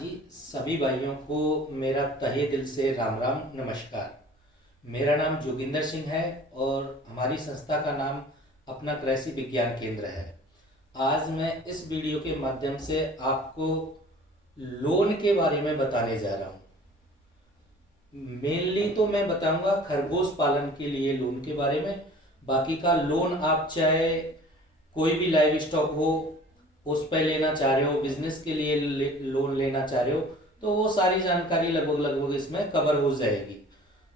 जी, सभी भाइयों को मेरा तहे दिल से राम राम नमस्कार। मेरा नाम जोगिंदर सिंह है और हमारी संस्था का नाम अपना कृषि विज्ञान केंद्र है। आज मैं इस वीडियो के माध्यम से आपको लोन के बारे में बताने जा रहा हूँ। मेनली तो मैं बताऊंगा खरगोश पालन के लिए लोन के बारे में। बाकी का लोन आप चाहे कोई भी लाइव स्टॉक हो उस पर लेना चाह रहे हो, बिजनेस के लिए लोन लेना चाह रहे हो, तो वो सारी जानकारी लगभग लगभग इसमें कवर हो जाएगी।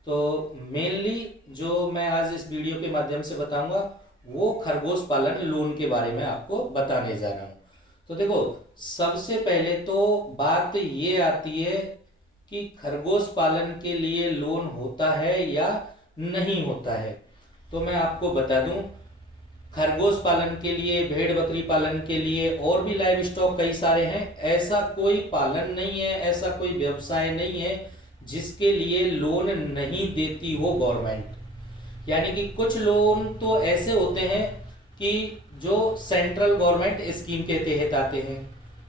तो मेनली जो मैं आज इस वीडियो के माध्यम से बताऊंगा वो खरगोश पालन लोन के बारे में आपको बताने जा रहा हूँ। तो देखो, सबसे पहले तो बात ये आती है कि खरगोश पालन के लिए लोन होता है या नहीं होता है। तो मैं आपको बता दूं, खरगोश पालन के लिए, भेड़ बकरी पालन के लिए और भी लाइव स्टॉक कई सारे हैं। ऐसा कोई पालन नहीं है, ऐसा कोई व्यवसाय नहीं है जिसके लिए लोन नहीं देती हो गवर्नमेंट। यानी कि कुछ लोन तो ऐसे होते हैं कि जो सेंट्रल गवर्नमेंट स्कीम के तहत आते हैं,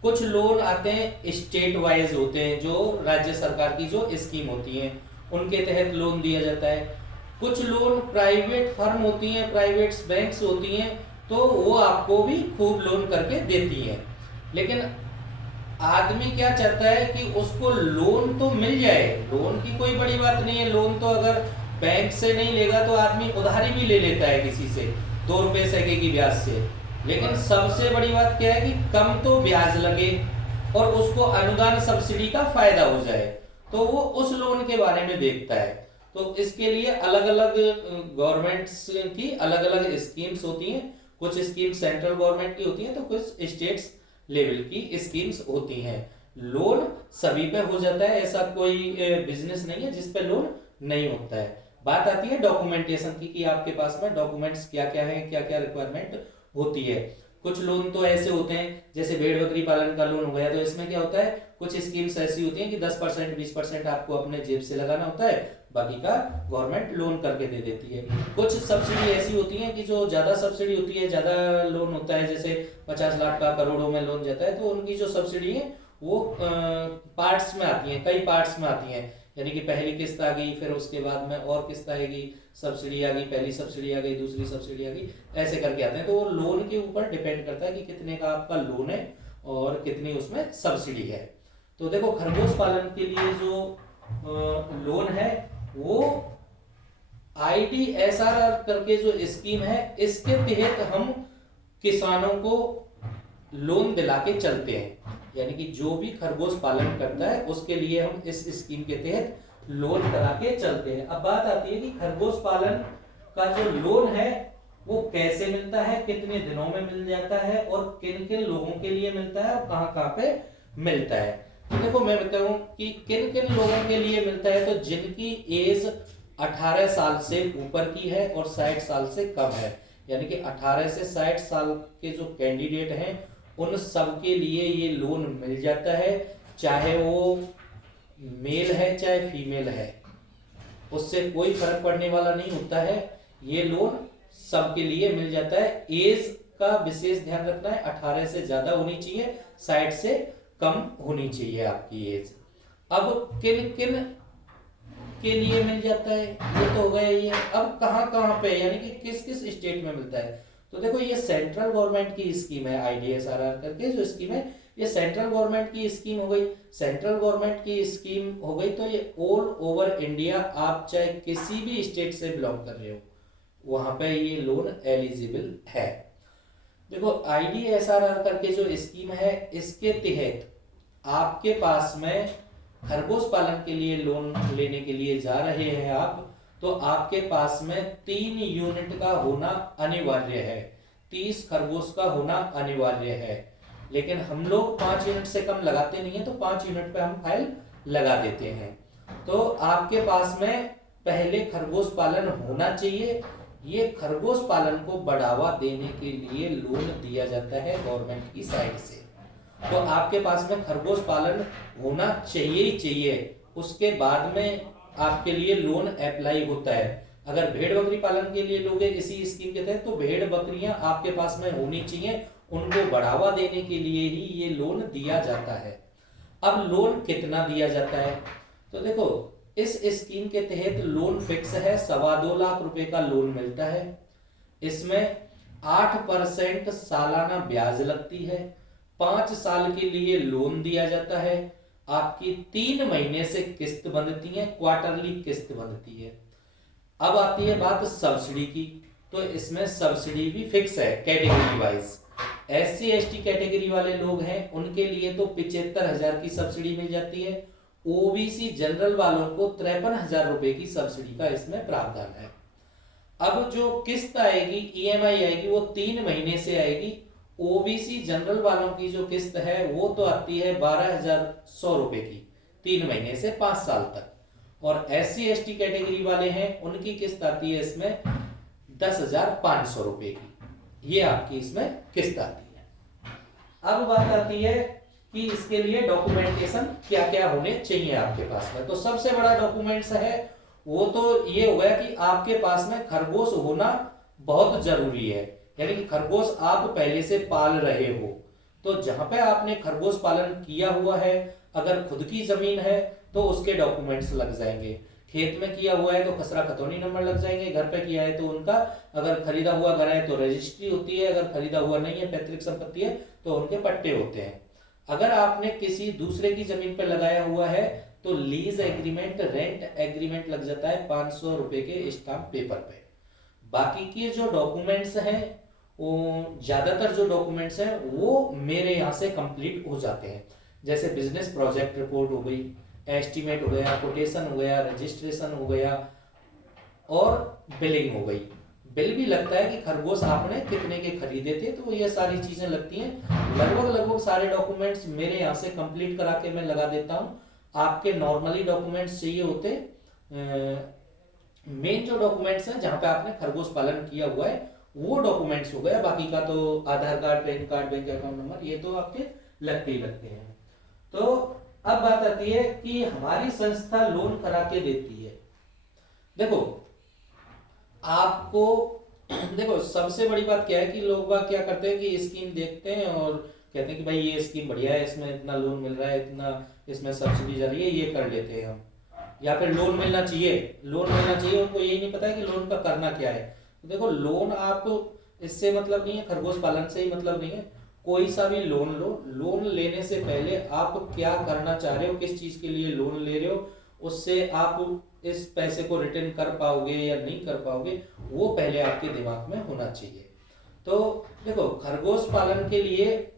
कुछ लोन आते हैं स्टेट वाइज होते हैं, जो राज्य सरकार की जो स्कीम होती है उनके तहत लोन दिया जाता है। कुछ लोन प्राइवेट फर्म होती हैं, प्राइवेट बैंक्स होती हैं, तो वो आपको भी खूब लोन करके देती हैं। लेकिन आदमी क्या चाहता है कि उसको लोन तो मिल जाए। लोन की कोई बड़ी बात नहीं है, लोन तो अगर बैंक से नहीं लेगा तो आदमी उधारी भी ले लेता है किसी से, 2 रुपए सैके की ब्याज से। लेकिन सबसे बड़ी बात क्या है कि कम तो ब्याज लगे और उसको अनुदान सब्सिडी का फायदा हो जाए, तो वो उस लोन के बारे में देखता है। तो इसके लिए अलग अलग गवर्नमेंट्स की अलग अलग स्कीम्स होती हैं। कुछ स्कीम सेंट्रल गवर्नमेंट की होती हैं तो कुछ स्टेट्स लेवल की स्कीम्स होती हैं। लोन सभी पे हो जाता है, ऐसा कोई बिजनेस नहीं है जिस पे लोन नहीं होता है। बात आती है डॉक्यूमेंटेशन की कि आपके पास में डॉक्यूमेंट्स क्या क्या है, क्या क्या रिक्वायरमेंट होती है। कुछ लोन तो ऐसे होते हैं, जैसे भेड़ बकरी पालन का लोन हो गया, तो इसमें क्या होता है, कुछ स्कीम्स ऐसी होती हैं कि 10% 20% आपको अपने जेब से लगाना होता है, बाकी का गवर्नमेंट लोन करके दे देती है। कुछ सब्सिडी ऐसी होती है कि जो ज्यादा सब्सिडी होती है, ज्यादा लोन होता है, जैसे 50 लाख का, करोड़ों में लोन जाता है, तो उनकी जो सब्सिडी है वो पार्ट्स में आती है, कई पार्ट्स में आती है। यानी कि पहली किस्त आ गई, फिर उसके बाद में और किस्त आएगी, सब्सिडी आ गई, पहली सब्सिडी आ गई, दूसरी सब्सिडी आ गई, ऐसे करके आते हैं। तो वो लोन के ऊपर डिपेंड करता है कि कितने का आपका लोन है और कितनी उसमें सब्सिडी है। तो देखो, खरगोश पालन के लिए जो लोन है वो IDSR करके जो स्कीम है, इसके तहत हम किसानों को लोन दिला के चलते हैं। यानी कि जो भी खरगोश पालन करता है उसके लिए हम इस स्कीम के तहत लोन करा के चलते हैं। अब बात आती है कि खरगोश पालन का जो लोन है वो कैसे मिलता है, कितने दिनों में मिल जाता है और किन किन लोगों के लिए मिलता है और कहां कहां पे मिलता है। तो देखो, मैं बताऊं कि किन किन लोगों के लिए मिलता है। तो जिनकी एज 18 साल से ऊपर की है और 60 साल से कम है, यानी कि 18 से 60 साल के जो कैंडिडेट हैं उन सब के लिए ये लोन मिल जाता है। चाहे वो मेल है चाहे फीमेल है, उससे कोई फर्क पड़ने वाला नहीं होता है, ये लोन सबके लिए मिल जाता है। एज का विशेष ध्यान रखना है, 18 से ज्यादा होनी चाहिए, 60 से कम होनी चाहिए आपकी एज। अब किन किन के लिए मिल जाता है ये तो हो गया ये। अब कहां कहां पे, यानी कि किस किस स्टेट में मिलता है। तो देखो, ये सेंट्रल गवर्नमेंट की स्कीम है, IDSR करके जो स्कीम है, ये सेंट्रल गवर्नमेंट की स्कीम हो गई। सेंट्रल गवर्नमेंट की स्कीम हो गई तो ये ऑल ओवर इंडिया, आप चाहे किसी भी स्टेट से बिलोंग कर रहे हो, वहां पे ये लोन एलिजिबल है। देखो, IDSR करके जो स्कीम है, इसके तहत आपके पास में खरगोश पालन के लिए लोन लेने के लिए जा रहे हैं आप, तो आपके पास में 3 यूनिट का होना अनिवार्य है, 30 खरगोश का होना अनिवार्य है। लेकिन हम लोग 5 यूनिट से कम लगाते नहीं है, तो 5 यूनिट पे हम फाइल लगा देते हैं। तो आपके पास में पहले खरगोश पालन होना चाहिए। ये खरगोश पालन को बढ़ावा देने के लिए लोन दिया जाता है गवर्नमेंट की साइड से। तो आपके पास में खरगोश पालन होना चाहिए ही चाहिए, उसके बाद में आपके लिए लोन अप्लाई होता है। अगर भेड़ बकरी पालन के लिए लोगे इसी स्कीम के तहत, तो भेड़ बकरियां आपके पास में होनी चाहिए, उनको बढ़ावा देने के लिए ही ये लोन दिया जाता है। अब लोन कितना दिया जाता है, तो देखो इस स्कीम के तहत लोन फिक्स है, 2.25 लाख रुपए का लोन मिलता है। इसमें 8% सालाना ब्याज लगती है। 5 साल के लिए लोन दिया जाता है। आपकी 3 महीने से किस्त बनती है, क्वार्टरली किस्त बनती है। अब आती है बात सब्सिडी की, तो इसमें सब्सिडी भी फिक्स है category wise. SC ST category वाले लोग हैं उनके लिए तो 75,000 की सब्सिडी मिल जाती है। OBC जनरल वालों को 53,000 रुपए की सब्सिडी का इसमें प्रावधान है। अब जो किस्त आएगी, EMI आएगी, वो 3 महीने से आएगी। OBC जनरल वालों की जो किस्त है वो तो आती है 12,100 रुपए की 3 महीने से 5 साल तक। और SC ST कैटेगरी वाले हैं उनकी किस्त आती है इसमें 10,500 रुपए की। ये आपकी इसमें किस्त आती है। अब बात आती है कि इसके लिए डॉक्यूमेंटेशन क्या क्या होने चाहिए आपके पास में। तो सबसे बड़ा डॉक्यूमेंट्स है वो तो ये हो गया कि आपके पास में खरगोश होना बहुत जरूरी है, यानी कि खरगोश आप पहले से पाल रहे हो। तो जहां पे आपने खरगोश पालन किया हुआ है, अगर खुद की जमीन है तो उसके डॉक्यूमेंट्स लग जाएंगे। खेत में किया हुआ है तो खसरा खतौनी नंबर लग जाएंगे। घर पे किया है तो उनका, अगर खरीदा हुआ घर है तो रजिस्ट्री होती है, अगर खरीदा हुआ नहीं है पैतृक संपत्ति है तो उनके पट्टे होते हैं। अगर आपने किसी दूसरे की जमीन पर लगाया हुआ है तो लीज एग्रीमेंट, रेंट एग्रीमेंट लग जाता है 500 रुपए के स्टाम्प पेपर पे। बाकी के जो डॉक्यूमेंट्स हैं वो ज्यादातर जो डॉक्यूमेंट्स हैं वो मेरे यहाँ से कंप्लीट हो जाते हैं। जैसे बिजनेस प्रोजेक्ट रिपोर्ट हो गई, एस्टीमेट हो गया, कोटेशन हो गया, रजिस्ट्रेशन हो गया और बिलिंग हो गई। बिल भी लगता है कि खरगोश आपने कितने के खरीदे थे, तो ये सारी चीजें लगती हैं। लगभग सारे डॉक्यूमेंट्स मेरे यहाँ से कंप्लीट करा के मैं लगा देता हूँ। आपके नॉर्मली डॉक्यूमेंट्स चाहिए होते, मेन जो डॉक्यूमेंट्स हैं जहां पे आपने खरगोश पालन किया हुआ है वो डॉक्यूमेंट्स हो गया। बाकी का तो Aadhaar card, PAN card, bank account number, ये तो आपके लगते ही लगते हैं। तो अब बात आती है कि हमारी संस्था लोन करा के देती है। देखो आपको देखो सबसे बड़ी बात क्या है कि लोग बाग क्या करते हैं कि स्कीम देखते हैं और कहते हैं कि भाई ये स्कीम बढ़िया है, इसमें इतना लोन मिल रहा है, इतना इसमें सब्सिडी जा रही है, ये कर लेते हैं हम। या फिर लोन मिलना चाहिए, लोन मिलना चाहिए, उनको यही नहीं पता है कि लोन का करना क्या है। तो देखो लोन आप इससे मतलब नहीं है, खरगोश पालन से ही मतलब नहीं है। कोई सा भी लोन लो, लोन लेने से पहले आप क्या करना चाह रहे हो, किस चीज के लिए लोन ले रहे हो, उससे आप इस पैसे को रिटर्न कर पाओगे या नहीं कर पाओगे, वो पहले आपके दिमाग में होना चाहिए। तो देखो खरगोश पालन के लिए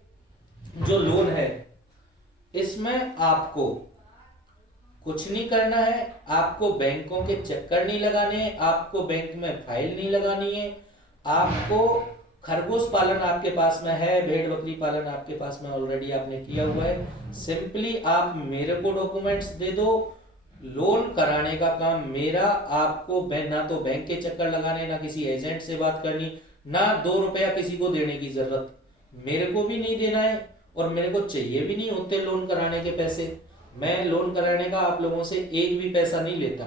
जो लोन है इसमें आपको कुछ नहीं करना है, आपको बैंकों के चक्कर नहीं लगाने हैं, आपको बैंक में फाइल नहीं लगानी है। आपको खरगोश पालन आपके पास में है, भेड़ बकरी पालन आपके पास में ऑलरेडी आपने किया हुआ है, सिंपली आप मेरे को डॉक्यूमेंट्स दे दो। लोन कराने का काम मेरा, आपको ना तो बैंक के चक्कर लगाने, ना किसी एजेंट से बात करनी, ना 2 रुपया किसी को देने की जरूरत मेरे को भी नहीं देना है और मेरे को चाहिए भी नहीं होते लोन कराने के पैसे। मैं लोन कराने का आप लोगों से एक भी पैसा नहीं लेता।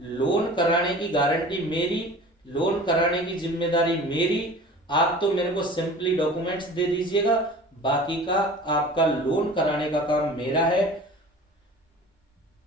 लोन कराने की गारंटी मेरी, लोन कराने की जिम्मेदारी मेरी। आप तो मेरे को सिंपली डॉक्यूमेंट्स दे दीजिएगा, बाकी का आपका लोन कराने का काम मेरा है।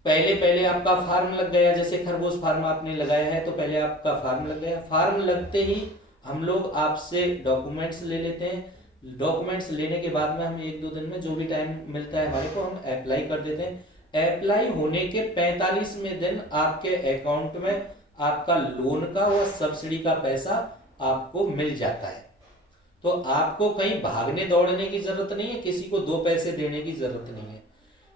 पहले आपका फार्म लग गया, जैसे खरगोश फार्म आपने लगाया है तो पहले आपका फार्म लग गया। फार्म लगते ही हम लोग आपसे डॉक्यूमेंट्स ले लेते हैं। डॉक्यूमेंट्स लेने के बाद में हम 1-2 दिन में, जो भी टाइम मिलता है हमारे को, हम अप्लाई कर देते हैं। अप्लाई होने के 45वें दिन आपके अकाउंट में आपका लोन का व सब्सिडी का पैसा आपको मिल जाता है। तो आपको कहीं भागने दौड़ने की जरूरत नहीं है, किसी को 2 पैसे देने की जरूरत नहीं है।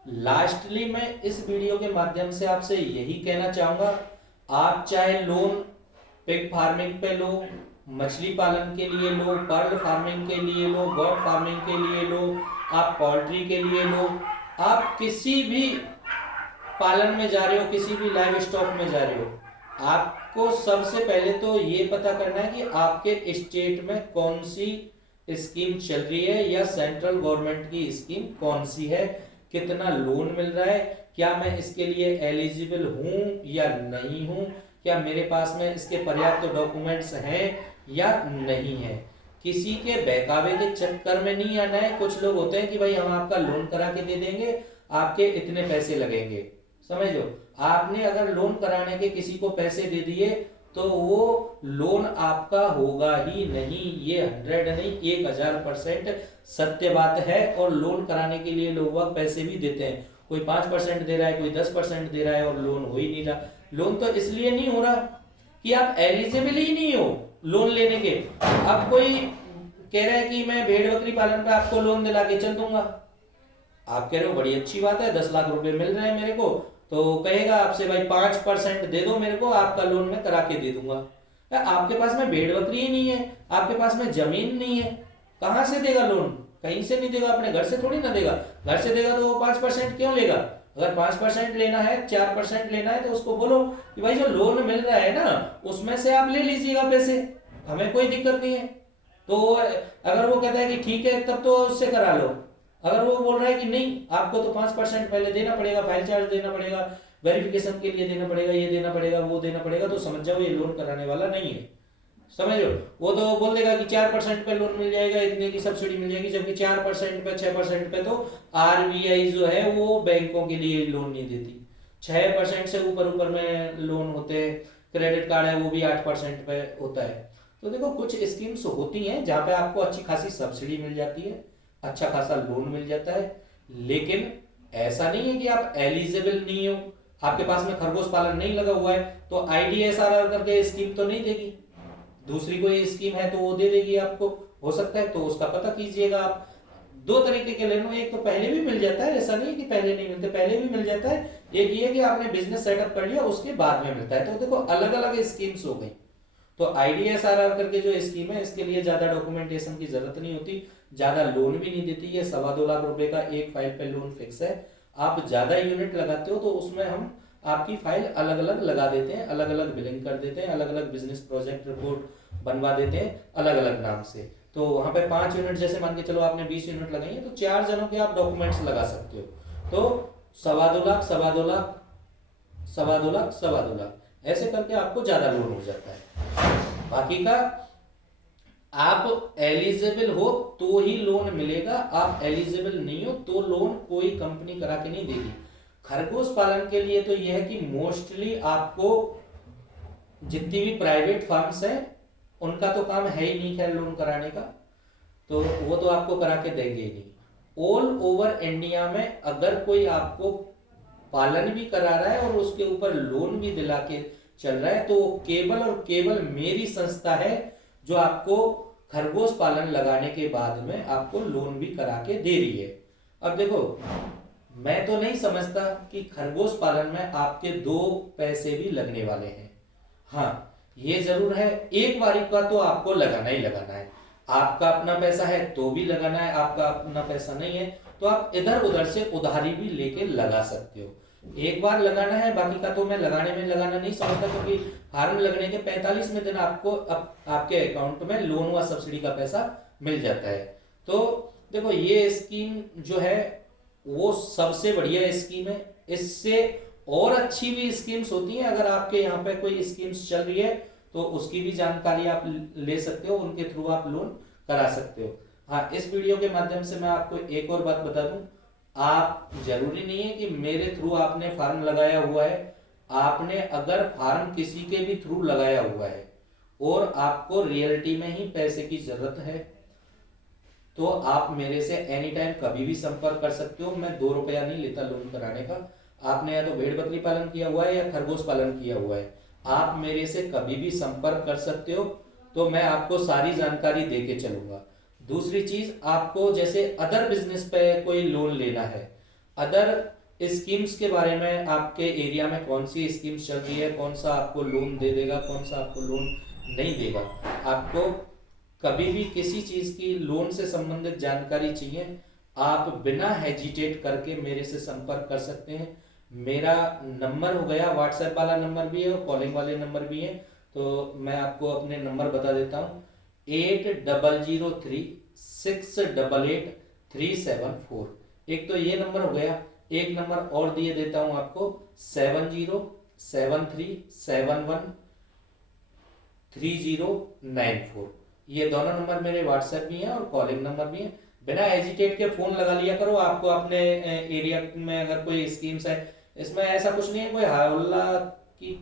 लास्टली मैं इस वीडियो के माध्यम से आपसे यही कहना चाहूंगा, आप चाहे लोन पिग फार्मिंग पे लो, मछली पालन के लिए लो, पर्ल फार्मिंग के लिए लो, गॉड फार्मिंग के लिए लो, आप पोल्ट्री के लिए लो, आप किसी भी पालन में जा रहे हो, किसी भी लाइव स्टॉक में जा रहे हो, आपको सबसे पहले तो ये पता करना है कि आपके स्टेट में कौन सी स्कीम चल रही है या सेंट्रल गवर्नमेंट की स्कीम कौन सी है, कितना लोन मिल रहा है, क्या मैं इसके लिए एलिजिबल हूं या नहीं हूं, क्या मेरे पास में इसके पर्याप्त डॉक्यूमेंट्स हैं या नहीं है। किसी के बहकावे के चक्कर में नहीं आना है। कुछ लोग होते हैं कि भाई हम आपका लोन करा के दे देंगे, आपके इतने पैसे लगेंगे। समझ लो, आपने अगर लोन कराने के किसी को पैसे दे दिए तो वो लोन आपका होगा ही नहीं। ये 100 नहीं 1000% सत्य बात है। और लोन कराने के लिए लोग पैसे भी देते हैं, कोई 5% दे रहा है, कोई 10% दे रहा है, और लोन हो ही नहीं रहा। लोन तो इसलिए नहीं हो रहा कि आप एलिजिबल ही नहीं हो लोन लेने के। अब कोई कह रहा है कि मैं भेड़ बकरी पालन पे आपको लोन दिला के चल दूंगा, आप कह रहे हो बड़ी अच्छी बात है, 10 लाख रुपए मिल रहे हैं मेरे को, तो कहेगा आपसे भाई 5% दे दो मेरे को, आपका लोन मैं करा के दे दूंगा। आपके पास में भेड़ बकरी ही नहीं है, आपके पास में जमीन नहीं है, कहां से देगा लोन? कहीं से नहीं देगा, अपने घर से थोड़ी ना देगा। घर से देगा तो वो 5% क्यों लेगा? अगर 5% लेना है, 4% लेना है, तो उसको बोलो कि भाई जो लोन मिल रहा है ना उसमें से आप ले लीजिएगा पैसे, हमें कोई दिक्कत नहीं है। तो अगर वो कहता है कि ठीक है तब तो उससे करा लो। अगर वो बोल रहा है कि नहीं आपको तो 5% पहले देना पड़ेगा, फाइल चार्ज देना पड़ेगा, वेरिफिकेशन के लिए देना पड़ेगा, ये देना पड़ेगा, वो देना पड़ेगा, तो समझ जाओ ये लोन कराने वाला नहीं है। समझ लो, वो तो बोल देगा कि 4% पे लोन मिल जाएगा, इतने की सब्सिडी मिल जाएगी, जबकि 4% पे 6% पे तो आरबीआई जो है वो बैंकों के लिए लोन नहीं देती। 6% से ऊपर ऊपर में लोन होते हैं। क्रेडिट कार्ड है वो भी 8% पे होता है। तो देखो कुछ स्कीम्स होती हैं जहाँ पे आपको अच्छी खासी सब्सिडी मिल जाती है, अच्छा खासा लोन मिल जाता है, लेकिन ऐसा नहीं है कि आप एलिजिबल नहीं हो। आपके पास में खरगोश पालन नहीं लगा हुआ है तो आईडीएसआर करके स्कीम तो नहीं देगी, दूसरी कोई स्कीम है तो वो दे देगी आपको, हो सकता है, तो उसका पता कीजिएगा आप। दो तरीके के लेनो, एक तो पहले भी मिल जाता है, ऐसा नहीं कि पहले नहीं मिलते, पहले भी मिल जाता है। एक ये कि आपने बिजनेस सेटअप कर लिया उसके बाद में मिलता है। तो देखो अलग अलग स्कीम्स हो गई। तो आईडीएसआर करके जो स्कीम है इसके लिए ज्यादा डॉक्यूमेंटेशन की जरूरत नहीं होती, ज्यादा लोन भी नहीं देती है। 2.25 लाख रुपए का एक फाइल पे लोन फिक्स है। आप ज्यादा यूनिट लगाते हो तो उसमें हम आपकी फाइल अलग अलग लगा देते हैं, अलग अलग बिलिंग कर देते हैं, अलग अलग बिजनेस प्रोजेक्ट रिपोर्ट बनवा देते हैं अलग अलग नाम से। तो वहां पे 5 यूनिट जैसे मान के चलो आपने 20 यूनिट लगाई है तो 4 जनों के आप डॉक्यूमेंट्स लगा सकते हो। तो 2.25 लाख 2.25 लाख 2.25 लाख 2.25 लाख ऐसे करके आपको ज्यादा लोन हो जाता है। बाकी का आप एलिजिबल हो तो ही लोन मिलेगा, आप एलिजिबल नहीं हो तो लोन कोई कंपनी करा के नहीं देगी। खरगोश पालन के लिए तो यह है कि मोस्टली आपको जितनी भी प्राइवेट फर्म्स हैं उनका तो काम है ही नहीं खैर लोन कराने का, तो वो तो आपको करा के देंगे ही नहीं। ऑल ओवर इंडिया में अगर कोई आपको पालन भी करा रहा है और उसके ऊपर लोन भी दिला के चल रहा है तो केवल और केवल मेरी संस्था है जो आपको खरगोश पालन लगाने के बाद में आपको लोन भी करा के दे रही है। अब देखो मैं तो नहीं समझता कि खरगोश पालन में आपके 2 पैसे भी लगने वाले हैं। हाँ ये जरूर है एक बारी का तो आपको लगाना ही लगाना है। आपका अपना पैसा है तो भी लगाना है, आपका अपना पैसा नहीं है तो आप इधर उधर से उधारी भी लेके लगा सकते हो। एक बार लगाना है, बाकी का तो मैं लगाने में लगाना नहीं समझता, क्योंकि फार्म लगने के 45वें दिन आपको आपके अकाउंट में लोन व सब्सिडी का पैसा मिल जाता है। तो देखो ये स्कीम जो है वो सबसे बढ़िया स्कीम है। इससे और अच्छी भी स्कीम्स होती हैं, अगर आपके यहाँ पे कोई स्कीम्स चल रही है तो उसकी भी जानकारी आप ले सकते हो, उनके थ्रू आप लोन करा सकते हो। हाँ इस वीडियो के माध्यम से मैं आपको एक और बात बता दूं, आप जरूरी नहीं है कि मेरे थ्रू आपने फार्म लगाया हुआ है, आपने अगर फार्म किसी के भी थ्रू लगाया हुआ है और आपको रियलिटी में ही पैसे की जरूरत है तो आप मेरे से एनी टाइम कभी भी संपर्क कर सकते हो। मैं 2 रुपया नहीं लेता लोन कराने का। आपने या तो भेड़ बकरी पालन किया हुआ है या खरगोश पालन किया हुआ है, आप मेरे से कभी भी संपर्क कर सकते हो, तो मैं आपको सारी जानकारी दे के चलूंगा। दूसरी चीज, आपको जैसे अदर बिजनेस पे कोई लोन लेना है, अदर स्कीम्स के बारे में आपके एरिया में कौन सी स्कीम्स चल रही है, कौन सा आपको लोन दे देगा, कौन सा आपको लोन नहीं देगा, आपको कभी भी किसी चीज की लोन से संबंधित जानकारी चाहिए, आप बिना हेजिटेट करके मेरे से संपर्क कर सकते हैं। मेरा नंबर हो गया, व्हाट्सएप वाला नंबर भी है और कॉलिंग वाले नंबर भी है, तो मैं आपको अपने नंबर बता देता हूँ। 8003688374। एक तो ये नंबर हो गया, एक नंबर और दिए देता हूँ आपको 7073713094। ये दोनों नंबर मेरे व्हाट्सएप भी हैं और कॉलिंग नंबर भी हैं। बिना हेजिटेट के फोन लगा लिया करो। आपको अपने एरिया में अगर कोई स्कीम्स है, इसमें ऐसा कुछ नहीं है, कोई हल्ला की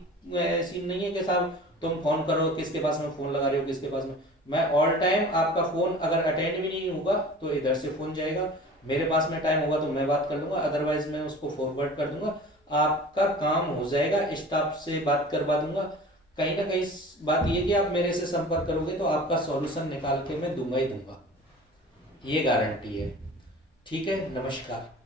सीन नहीं है कि साहब तुम फोन करो, किसके पास में फोन लगा रहे हो, किसके पास में। मैं ऑल टाइम, आपका फोन अगर अटेंड भी नहीं होगा तो इधर से फोन जाएगा, मेरे पास में टाइम होगा तो मैं बात कर लूंगा, अदरवाइज मैं उसको फॉरवर्ड कर दूंगा, आपका काम हो जाएगा, स्टाफ से बात करवा दूंगा। कहीं ना कहीं बात ये कि आप मेरे से संपर्क करोगे तो आपका सॉल्यूशन निकाल के मैं दूंगा ही दूंगा, ये गारंटी है। ठीक है, नमस्कार।